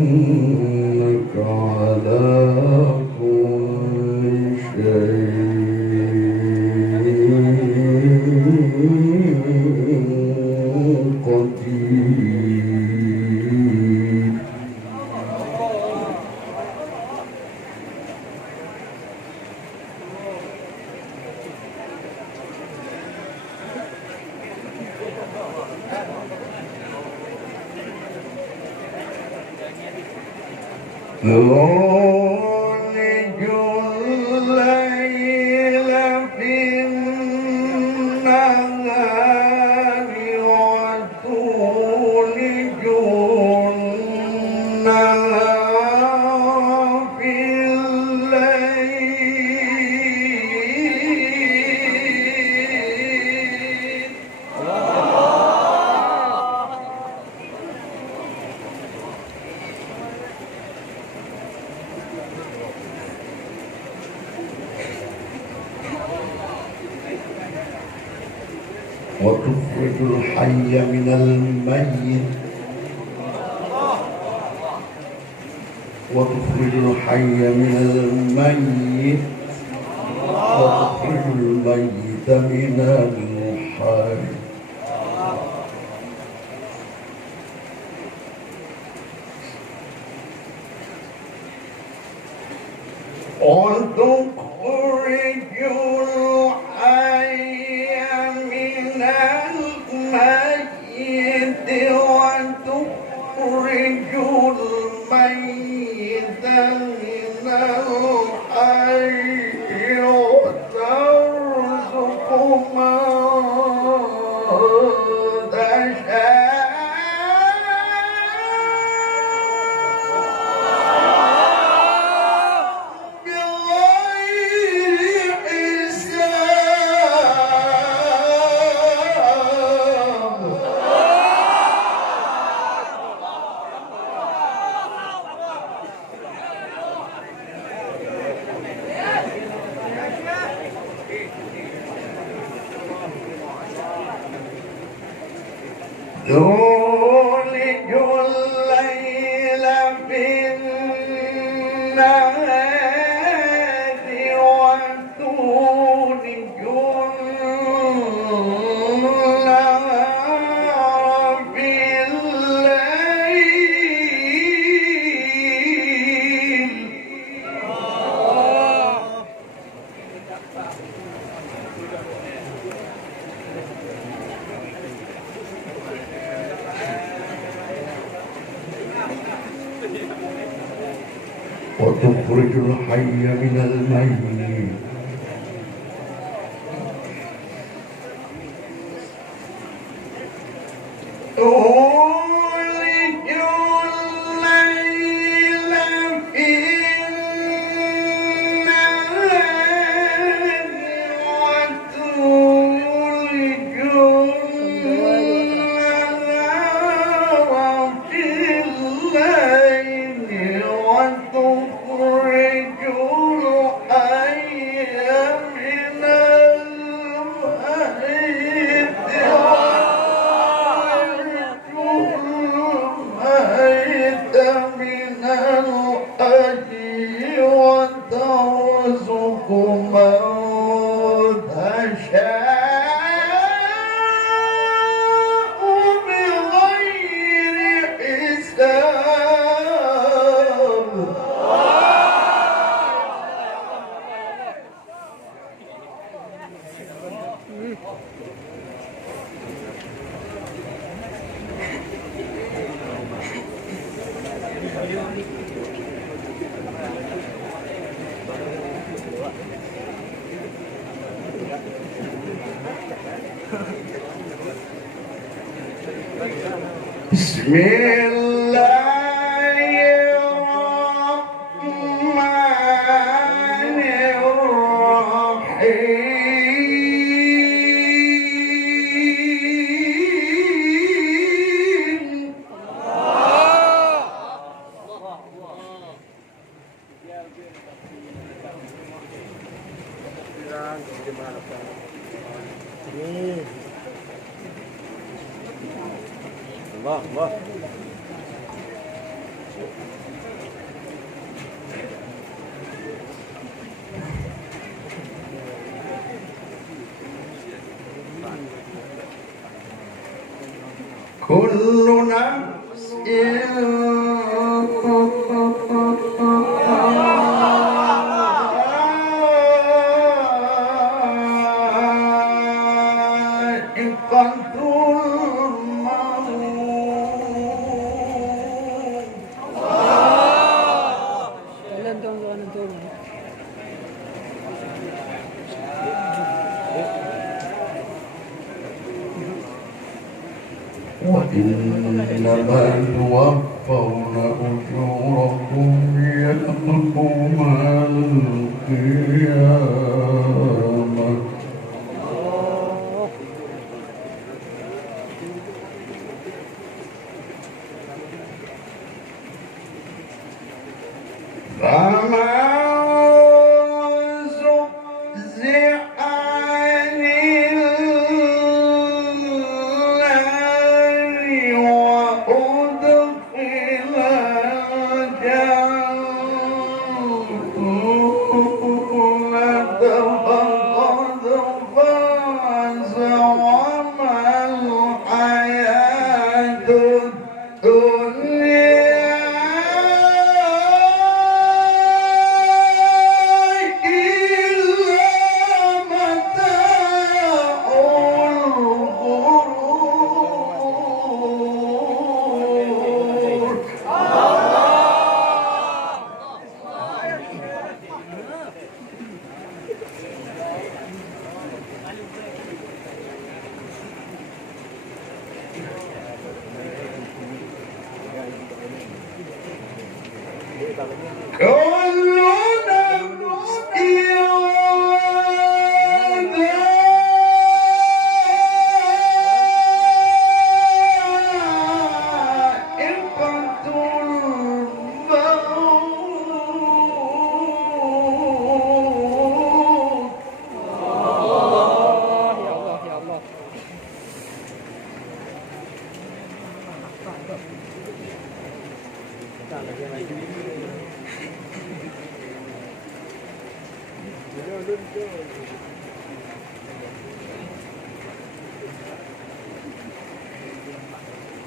إنك على كل شيء قدير. تولج الليل في النهار وتولج النهار في الليل. وتخرج الحي من الميت وتخرج الحي من الميت وتخرج الميت من الحي. وتخرج الحي من الميت وتخرج الميت من الحي وترزق من تشاء تولج الليل في النهار وتولج النهار في الليل. وتخرج الحي من الميت تولج الليل في النهار وتولج النهار في الليل وتخرج الحي بسم الله الرحمن الرحيم الله الله كل نفس ذائقة وإنما توفون أجوركم يوم القيامة فمن زحزح عن النار وأدخل الجنة فقد فاز وما الحياة الدنيا كل نفس ذائقة الموت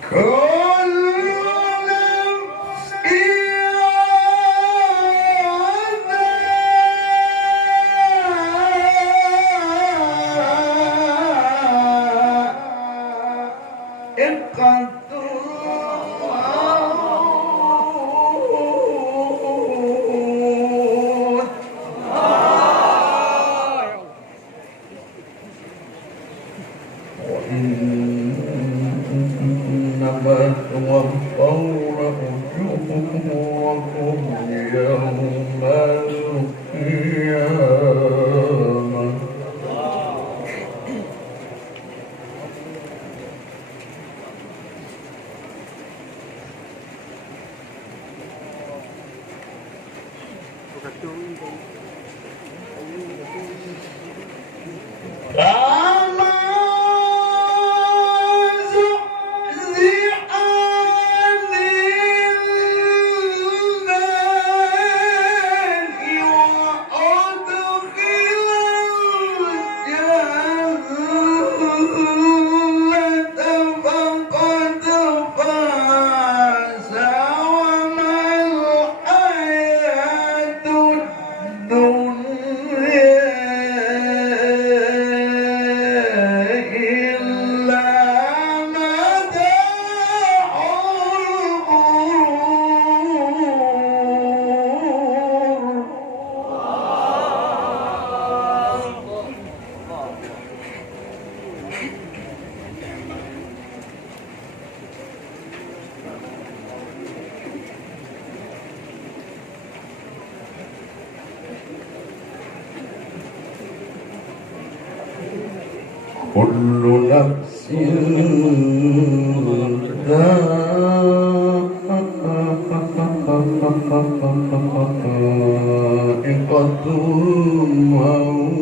كل نفس ذائقة الموت وإنما توفون أجوركم يوم القيامة كل نفس ذائقة الموت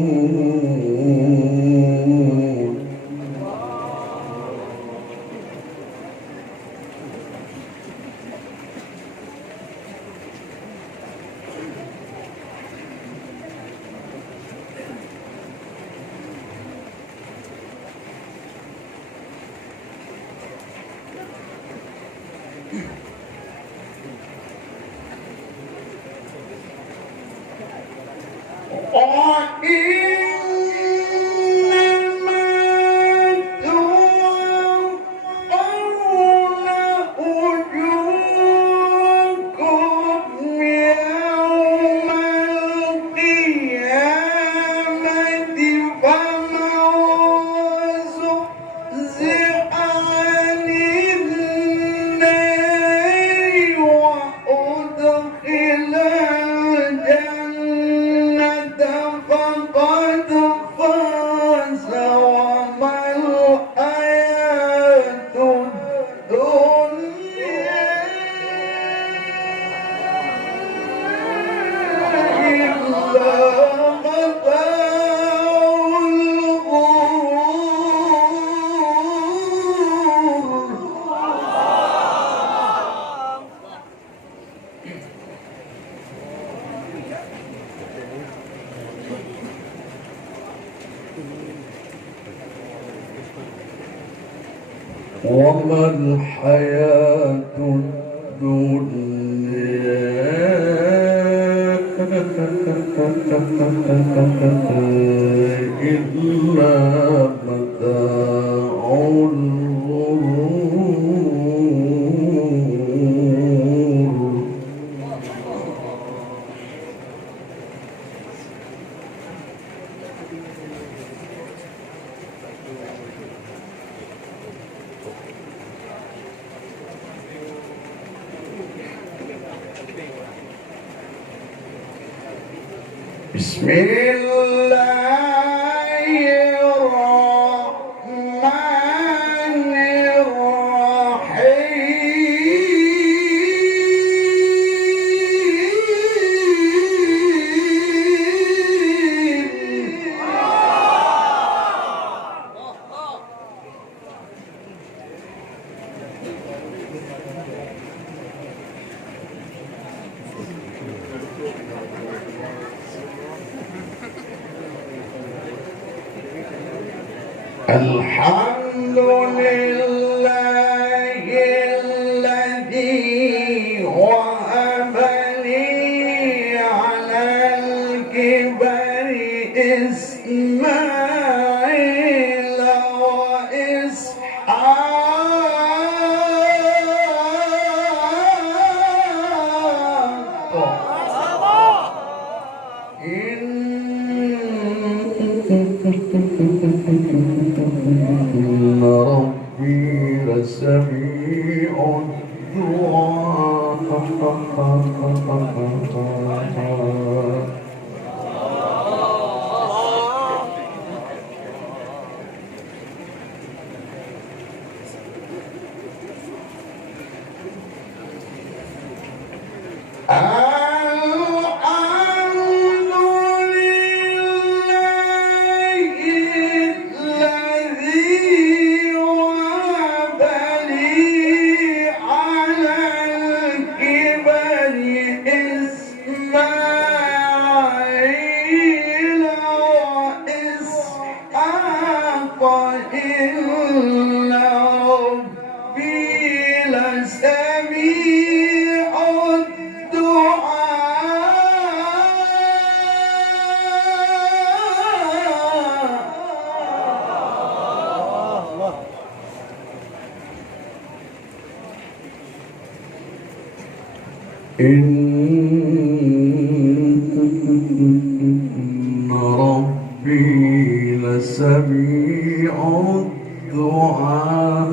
وما الحياة الدنيا إلا متاع الغرور بسم الله الرحمن الحمد لله الذي وهب لي على الكبر إسماعيل وإسحاق إن ربي لسميع الدعاء إن ربي لسميع الدعاء إن ربي لسميع الدعاء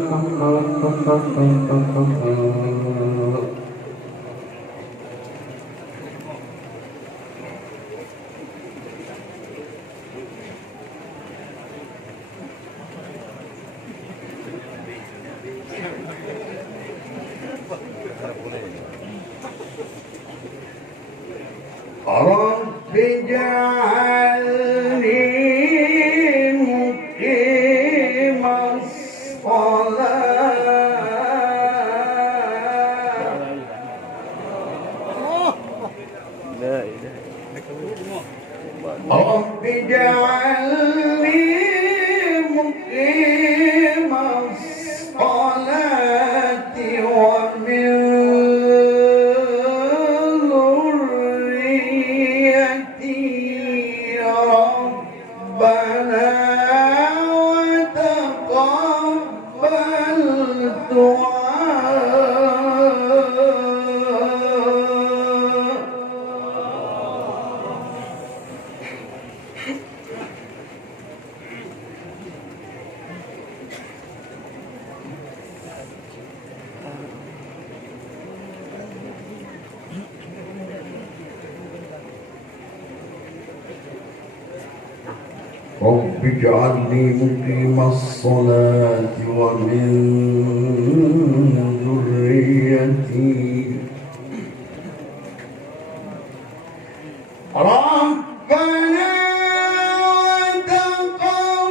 اجعلني مقيم الصلاة رب اجعلني مقيم الصلاة ومن ذريتي ربنا وتقبل رب اجعلني مقيم الصلاة ومن ذريتي ربنا وتقبل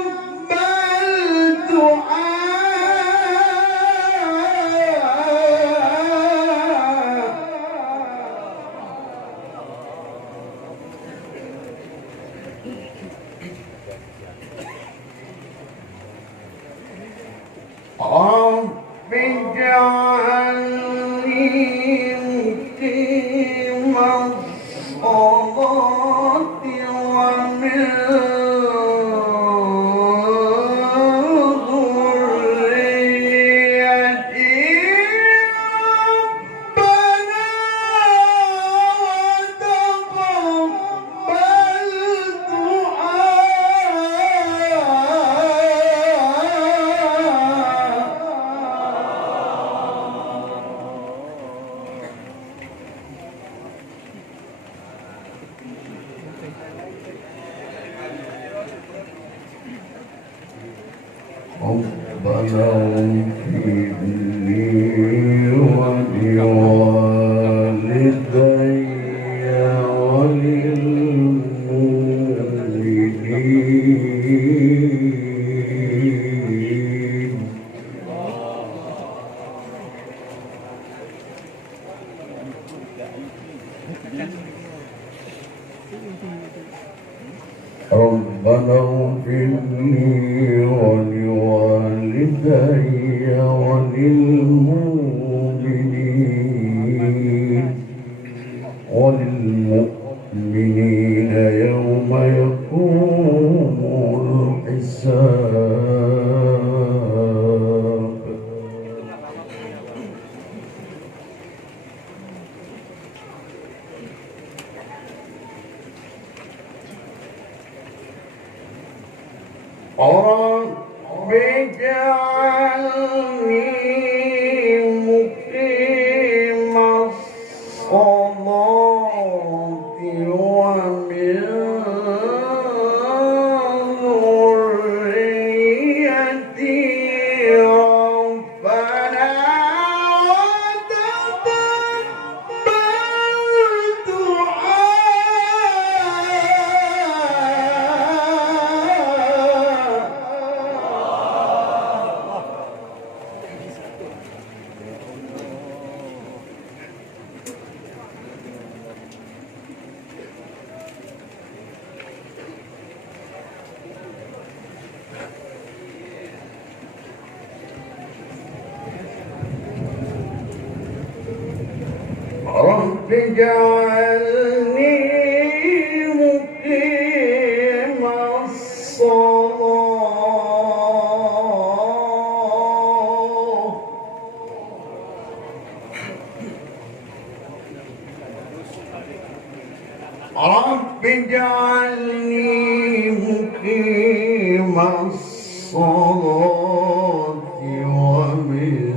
رب اجعلني مقيم الصلاة ومن ذريتي ربنا وتقبل ربنا اغفر لي ولوالدي وللمؤمنين ربنا اغفر لي ولوالدي وللمؤمنين يوم يقوم الحساب رب اجعلني مقيم الصلاة ومن ذريتي ربنا وتقبل رب اجعلني مقيم الصلاة رب اجعلني مقيم الصلاة ومن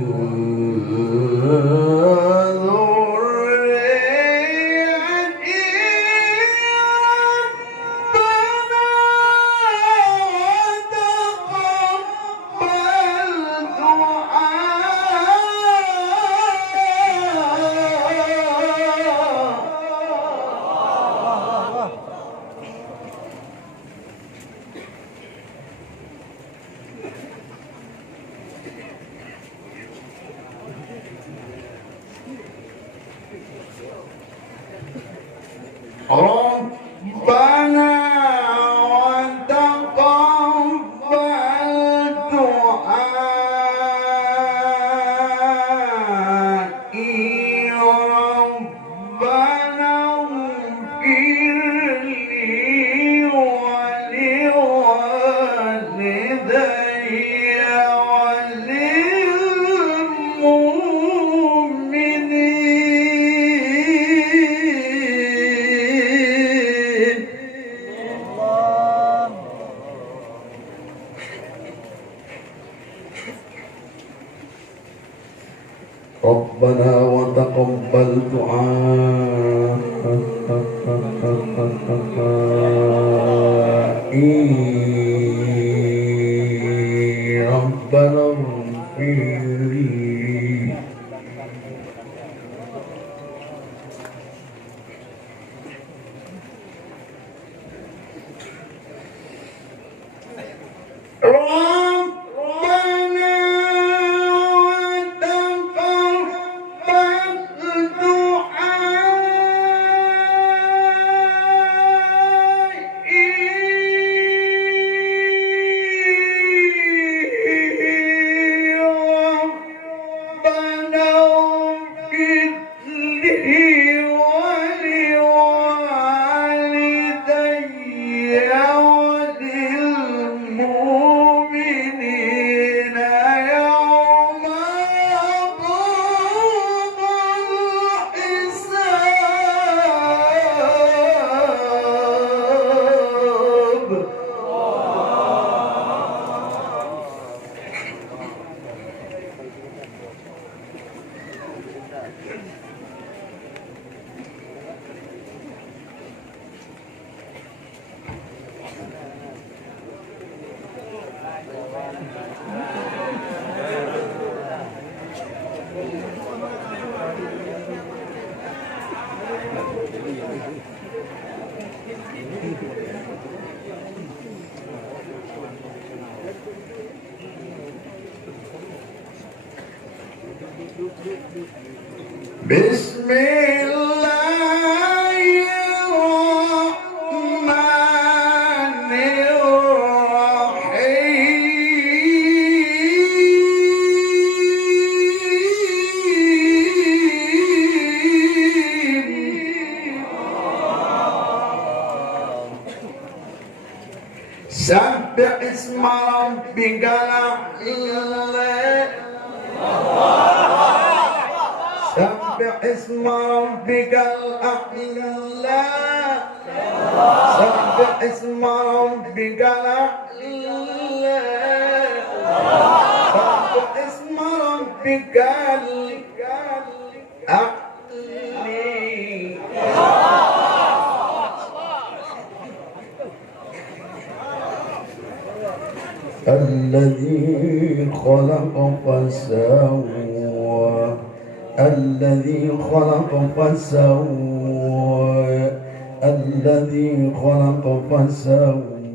ربنا وتقبل دعائي ربنا اغفر لي ولوالدي وللمؤمنين. ربنا وتقبل دعائي ربنا اغفر لي ربنا وتقبل دعائي ربنا اغفر لي ولوالدي وللمؤمنين يوم يقوم الحساب. بسم الله الرحمن الرحيم. سبح اسم ربك الأعلى. سبح اسم ربك الأعلى. سبح اسم ربك الأعلى. سبح اسم ربك الأعلى. الذي خلق فسوى. الذي خلق فسوى. الذي خلق فسوى.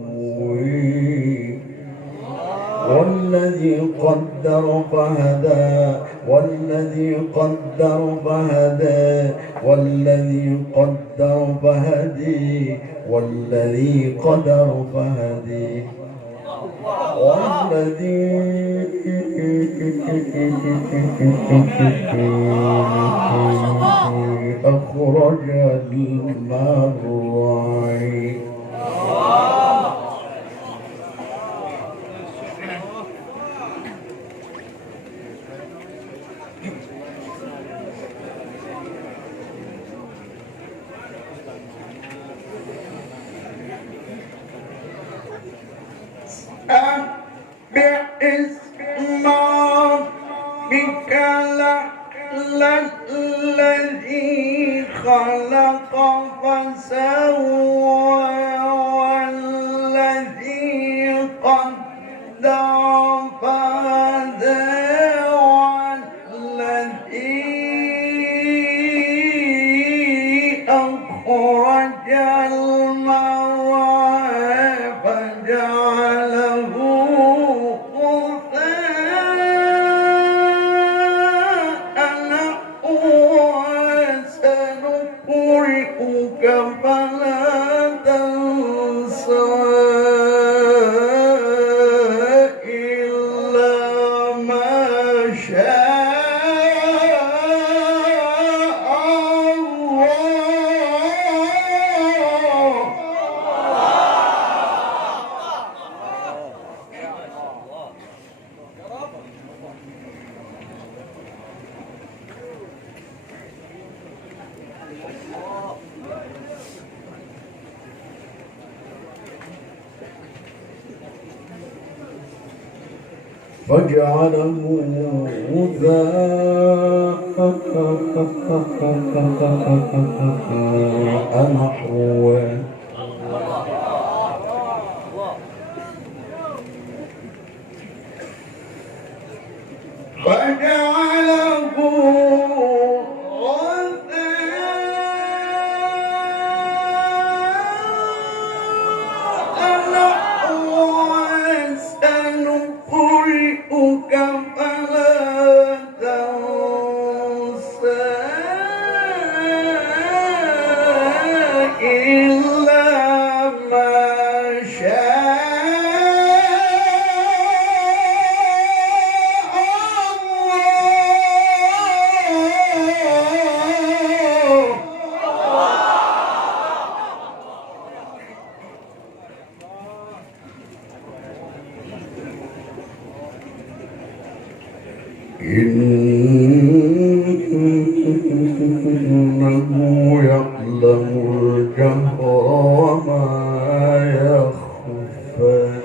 والذي قدر فهدى. والذي قدر فهدى. والذي قدر فهدي. والذي قدر فهدي. والذي أخرج المرعى. باسم ربك الذي خلق فسوى. والذي قدر فهدى. والذي أخرج المرعى فجعله غثاء نحوا. فجعله غثاء نحوا فجعله غثاء نحوا سنقرئك فلا تنسى إلا ما إنه يعلم الجهر وما يخفى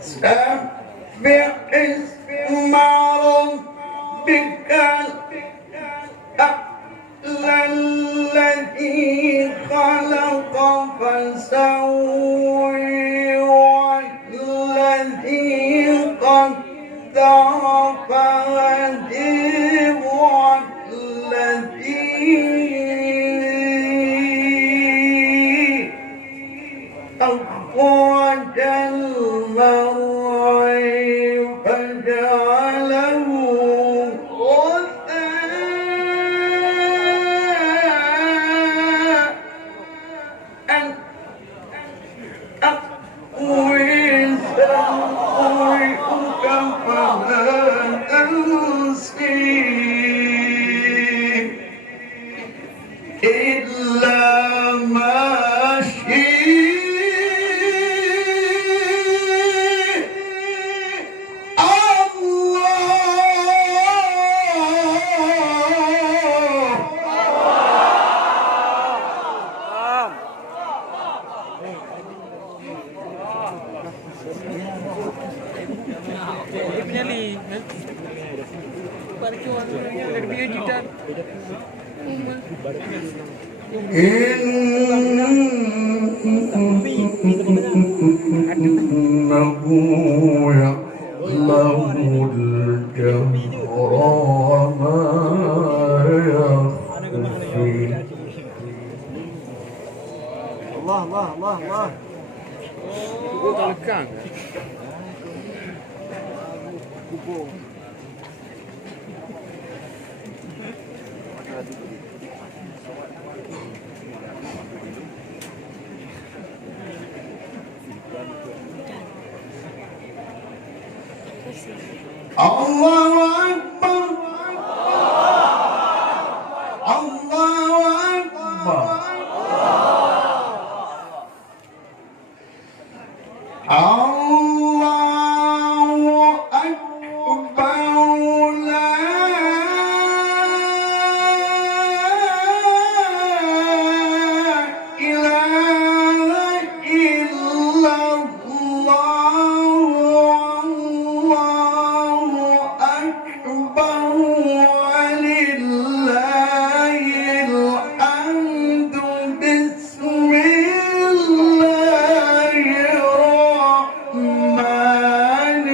سبح اسم ربك الأعلى الذي خلق فسوى والذي قدر فهدى والذي أخرج المرعى فجعله غثاء أحوى سنقرئك فلا تنسى إلا ما إنه يعلم الجهر وما يخفي الله الله الله الله الله أكبر الله أكبر الله أكبر لا إله إلا الله والله أكبر ولله الحمد بسم الله الرحمن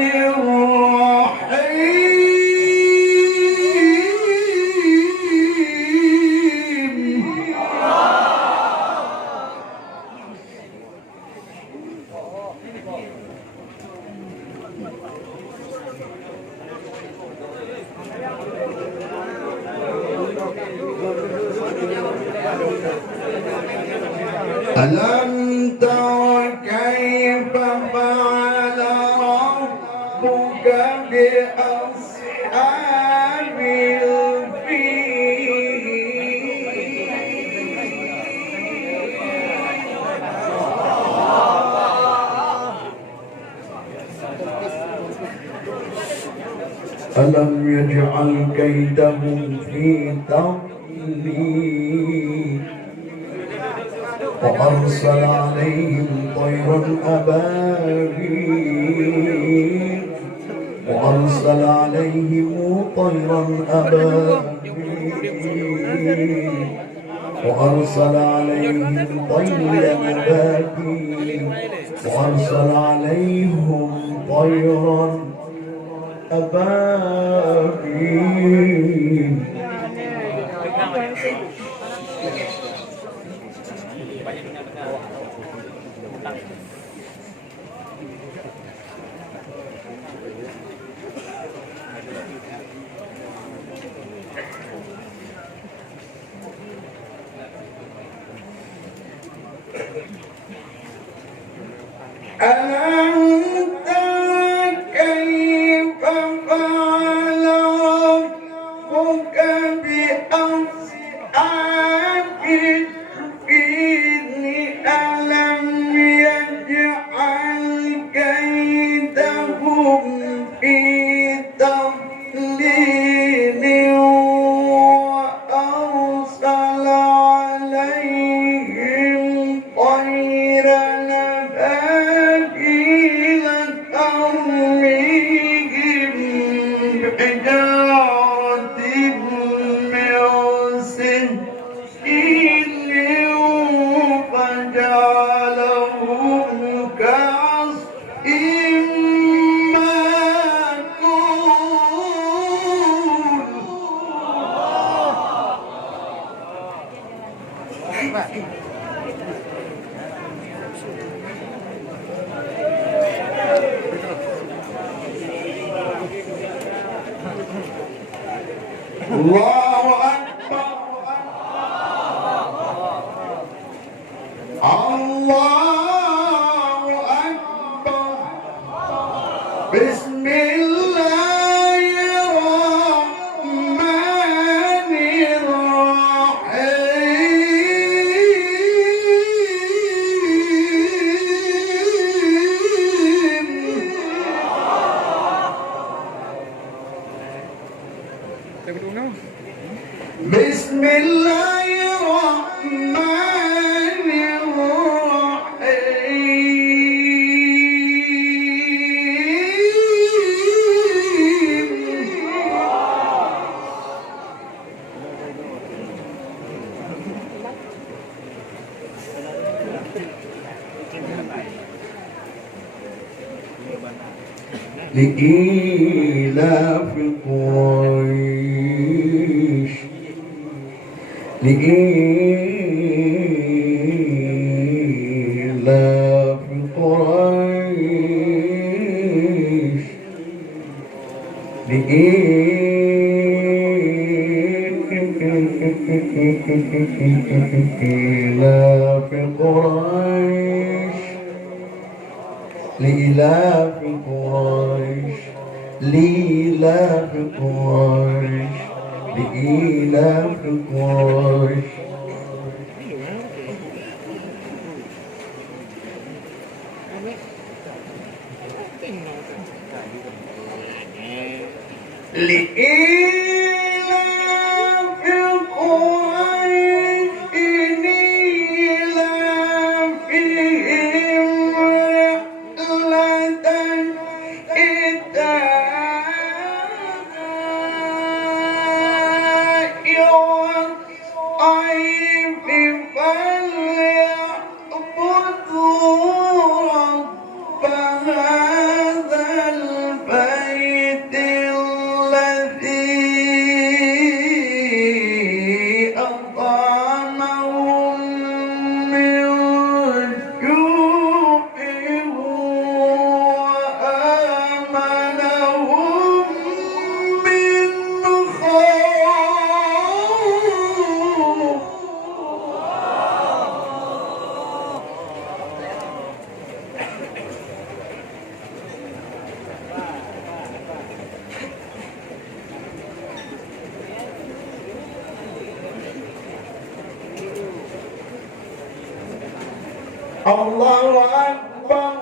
ألم تر كيف فعل ربك بأصحاب الفيل ألم يجعل كيدهم في تضليل وأرسل عليهم طيرا أبابيل وأرسل عليهم طيرا أبابيل وأرسل عليهم طيرا أبابيل وأرسل عليهم طيرا أبابيل. ألم تر كيف فعل ربك بأصحاب الفيل ألم يجعل كيدهم في تضليل وأرسل عليهم طيرا أبابيل ترميهم بحجارة من سجيل فجعلهم كعصف مأكول. الله أكبر الله أكبر. بسم الله الرحمن الرحيم. بسم الله الرحمن الرحيم. لإيلاف قريش لإيلاف قريش لإيلاف قريش لإيلاف قريش لإيلاف قريش لإيلاف قريش. لإيلاف قريش إيلافهم رحلة الشتاء والصيف فليعبدوا رب هذا البيت الذي أطعمهم من جوع وآمنهم من خوف. الله أكبر.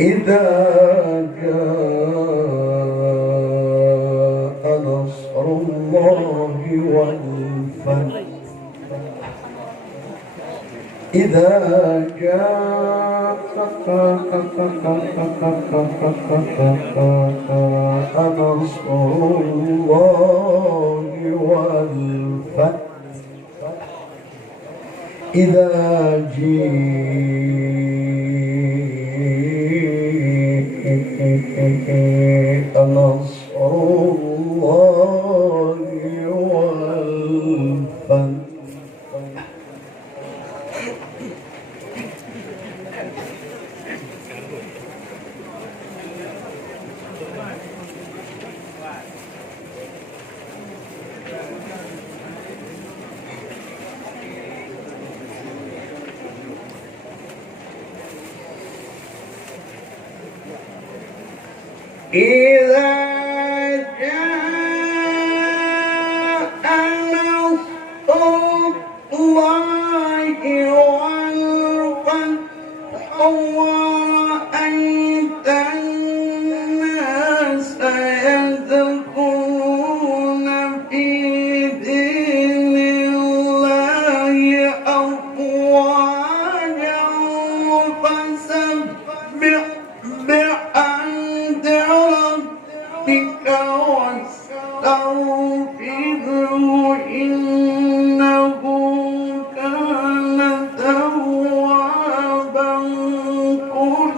إذا جاء نصر الله والفتح إذا جاء نصر الله والفتح إذا جاء نصر الله والفتح إذا جاء نصر الله والفتح ورأيت الناس يدخلون في دين الله أفواجا فسبح بحمد ربك واستغفره إنه كان توابا قل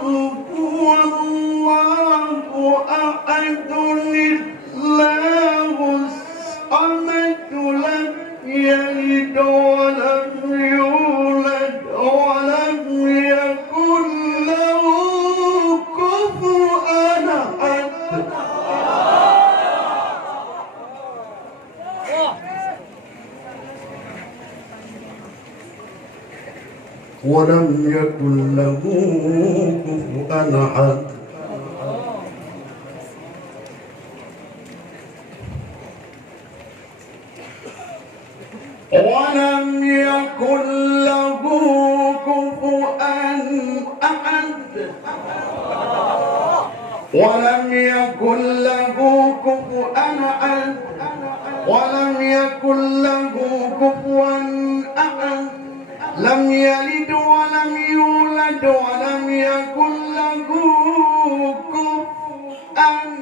هو الله أحد الله الصمد لم يلد ولم يولد ولم يكن له كفوا أحد ولم يكن له كفوا أحد ولم يكن له كفوا أحد ولم يكن له كفوا أحد ولم يكن له كفوا أحد لم يلد ولم يولد ولم يكن له كفوا أحد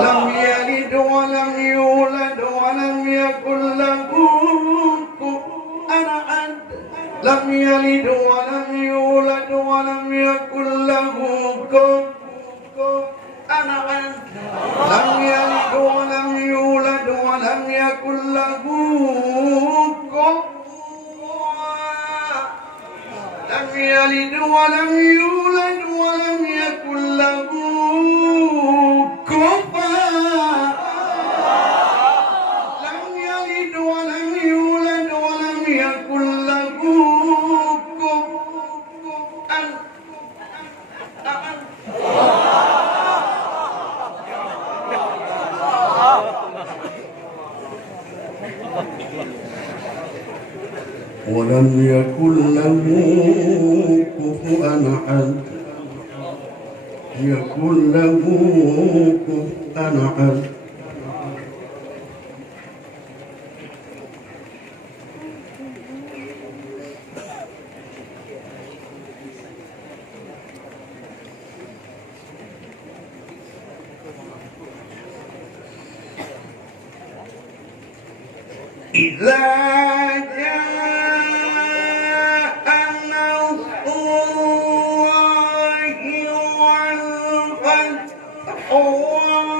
لم يلد ولم يولد ولم يكن له كفوا أحد لم يلد ولم يولد ولم يكن له كفوا أحد لم يلد ولم يولد ولم يكن له كفوا لم يلد ولم يولد ولم يكن له كفوا لم يلد ولم يولد ولم يكن له كفوا أحد ولم يكن له كفوا أحد يكن له كفوا أحد إذا جاء نصر الله والفتح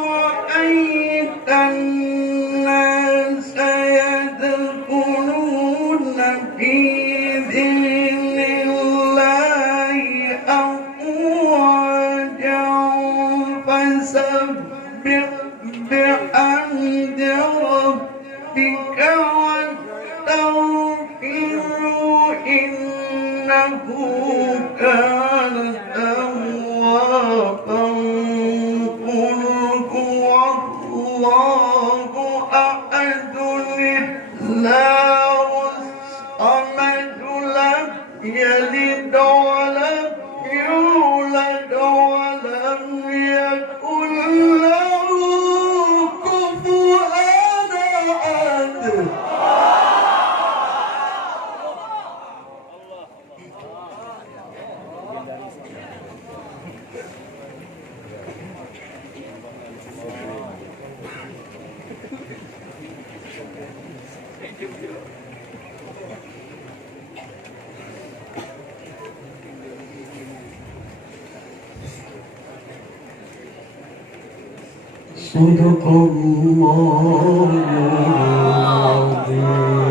ورأيت الناس يدخلون في دين الله أفواجا فسبح بحمد ربك واستغفره إنه كان توابا قل هو الله أحد الله الصمد لم يلد ولم يولد صدق الله العظيم.